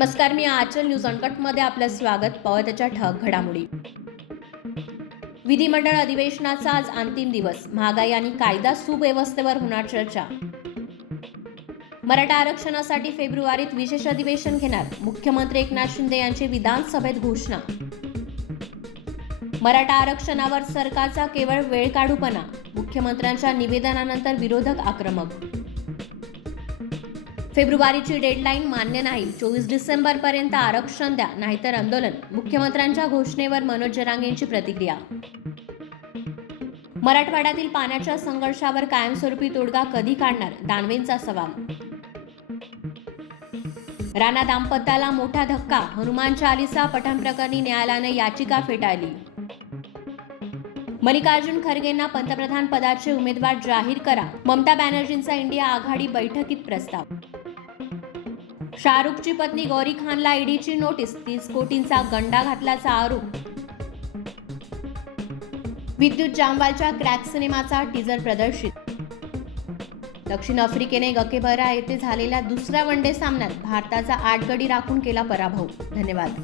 नमस्कार, मी आचल न्यूज अनकटमध्ये आपलं स्वागत. पाहूया त्याच्या ठळक घडामोडी. विधिमंडळ अधिवेशनाचा आज अंतिम दिवस. महागाई आणि कायदा सुव्यवस्थेवर होणार चर्चा. मराठा आरक्षणासाठी फेब्रुवारीत विशेष अधिवेशन घेणार. मुख्यमंत्री एकनाथ शिंदे यांची विधानसभेत घोषणा. मराठा आरक्षणावर सरकारचा केवळ वेळकाढूपणा. मुख्यमंत्र्यांच्या निवेदनानंतर विरोधक आक्रमक. फेब्रुवारीची डेडलाईन मान्य नाही. 24 डिसेंबरपर्यंत आरक्षण द्या, नाहीतर आंदोलन. मुख्यमंत्र्यांच्या घोषणेवर मनोज जरांगेंची प्रतिक्रिया. मराठवाड्यातील पाण्याच्या संघर्षावर कायमस्वरूपी तोडगा कधी काढणार? दानवेंचा सवाल. राणा दाम्पत्याला मोठा धक्का. हनुमान चालीसा पठण प्रकरणी न्यायालयाने याचिका फेटाळली. मल्लिकार्जुन खरगेंना पंतप्रधान पदाचे उमेदवार जाहीर करा. ममता बॅनर्जींचा इंडिया आघाडी बैठकीत प्रस्ताव. शाहरुखची पत्नी गौरी खानला ईडीची नोटीस. 30 कोटींचा गंडा घातल्याचा आरोप. विद्युत जामवालच्या क्रॅक सिनेमाचा टीजर प्रदर्शित. दक्षिण आफ्रिकेने गकेबहरा येथे झालेल्या दुसऱ्या वनडे सामन्यात भारताचा 8 गडी राखून केला पराभव. धन्यवाद.